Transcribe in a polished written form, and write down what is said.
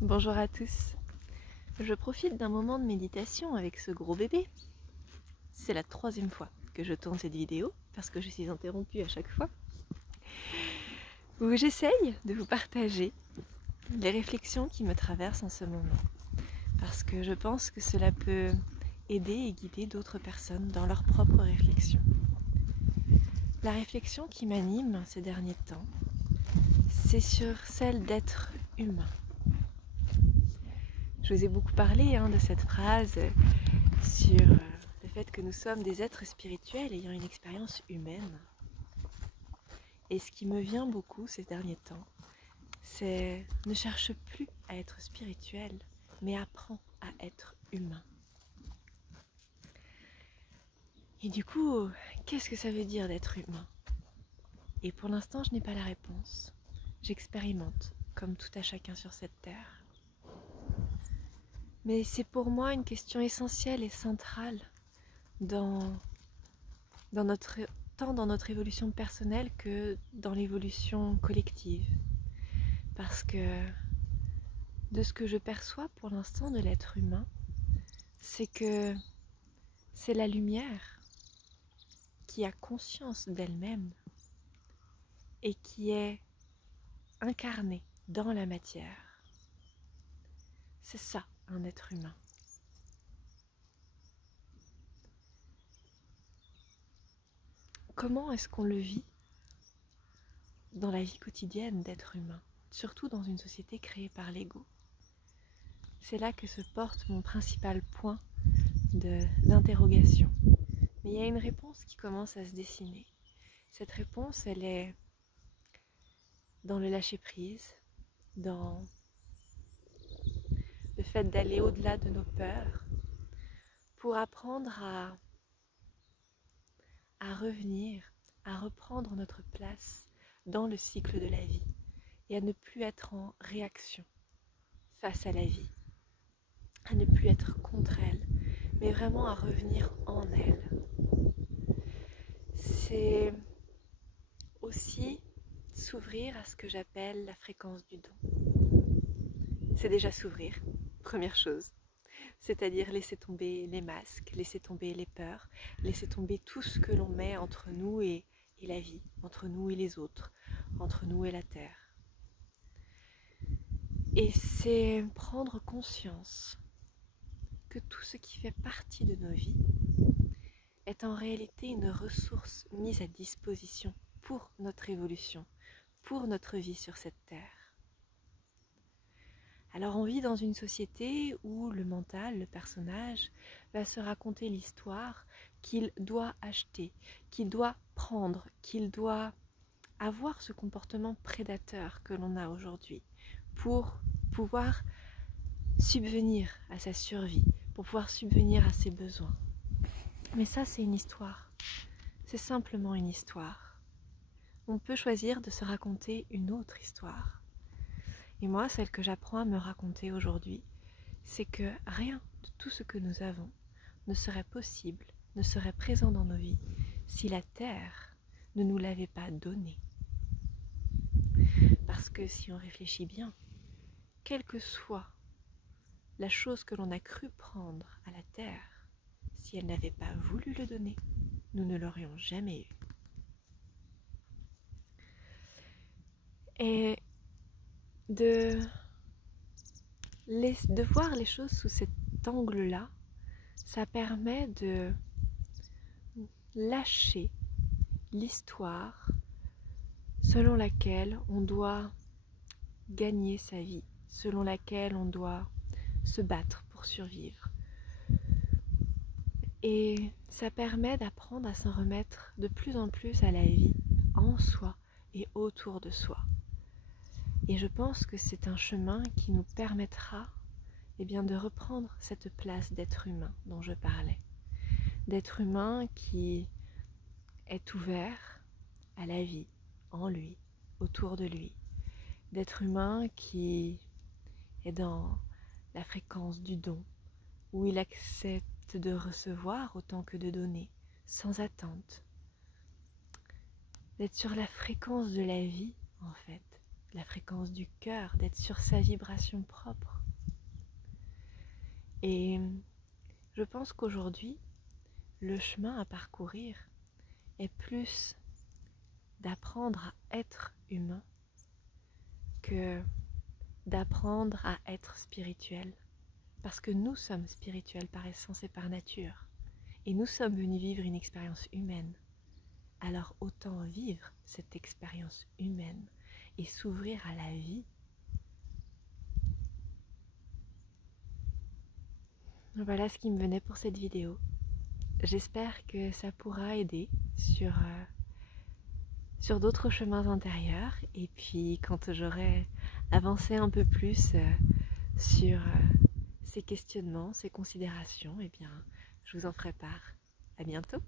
Bonjour à tous. Je profite d'un moment de méditation avec ce gros bébé. C'est la 3e fois que je tourne cette vidéo parce que je suis interrompue à chaque fois. Où j'essaye de vous partager les réflexions qui me traversent en ce moment. Parce que je pense que cela peut aider et guider d'autres personnes dans leurs propres réflexions. La réflexion qui m'anime ces derniers temps, c'est sur celle d'être humain. Je vous ai beaucoup parlé de cette phrase sur le fait que nous sommes des êtres spirituels ayant une expérience humaine. Et ce qui me vient beaucoup ces derniers temps, c'est ne cherche plus à être spirituel, mais apprends à être humain. Et du coup, qu'est-ce que ça veut dire d'être humain? Et pour l'instant, je n'ai pas la réponse. J'expérimente, comme tout à chacun sur cette terre. Mais c'est pour moi une question essentielle et centrale tant dans notre évolution personnelle que dans l'évolution collective. Parce que de ce que je perçois pour l'instant de l'être humain, c'est que c'est la lumière qui a conscience d'elle-même et qui est incarnée dans la matière. C'est ça, un être humain. Comment est-ce qu'on le vit dans la vie quotidienne d'être humain, surtout dans une société créée par l'ego? C'est là que se porte mon principal point d'interrogation. Mais il y a une réponse qui commence à se dessiner. Cette réponse, elle est dans le lâcher-prise, dans le fait d'aller au-delà de nos peurs, pour apprendre à revenir, à reprendre notre place dans le cycle de la vie et à ne plus être en réaction face à la vie, à ne plus être contre elle, mais vraiment à revenir en elle. C'est aussi s'ouvrir à ce que j'appelle la fréquence du don. C'est déjà s'ouvrir, première chose. C'est-à-dire laisser tomber les masques, laisser tomber les peurs, laisser tomber tout ce que l'on met entre nous et la vie, entre nous et les autres, entre nous et la terre. Et c'est prendre conscience que tout ce qui fait partie de nos vies est en réalité une ressource mise à disposition pour notre évolution, pour notre vie sur cette terre. Alors on vit dans une société où le mental, le personnage, va se raconter l'histoire qu'il doit acheter, qu'il doit prendre, qu'il doit avoir ce comportement prédateur que l'on a aujourd'hui pour pouvoir subvenir à sa survie, pour pouvoir subvenir à ses besoins. Mais ça, c'est une histoire. C'est simplement une histoire. On peut choisir de se raconter une autre histoire. Et moi, celle que j'apprends à me raconter aujourd'hui, c'est que rien de tout ce que nous avons ne serait possible, ne serait présent dans nos vies, si la Terre ne nous l'avait pas donné. Parce que si on réfléchit bien, quelle que soit la chose que l'on a cru prendre à la Terre, si elle n'avait pas voulu le donner, nous ne l'aurions jamais eu. Et de voir les choses sous cet angle-là, ça permet de lâcher l'histoire selon laquelle on doit gagner sa vie, selon laquelle on doit se battre pour survivre. Et ça permet d'apprendre à s'en remettre de plus en plus à la vie, en soi et autour de soi. Et je pense que c'est un chemin qui nous permettra de reprendre cette place d'être humain dont je parlais. D'être humain qui est ouvert à la vie, en lui, autour de lui. D'être humain qui est dans la fréquence du don, où il accepte de recevoir autant que de donner, sans attente. D'être sur la fréquence de la vie, en fait, la fréquence du cœur, d'être sur sa vibration propre. Et je pense qu'aujourd'hui, le chemin à parcourir est plus d'apprendre à être humain que d'apprendre à être spirituel. Parce que nous sommes spirituels par essence et par nature. Et nous sommes venus vivre une expérience humaine. Alors autant vivre cette expérience humaine et s'ouvrir à la vie. Voilà ce qui me venait pour cette vidéo. J'espère que ça pourra aider sur d'autres chemins intérieurs. Et puis quand j'aurai avancé un peu plus sur ces questionnements, ces considérations, eh bien, je vous en ferai part. À bientôt!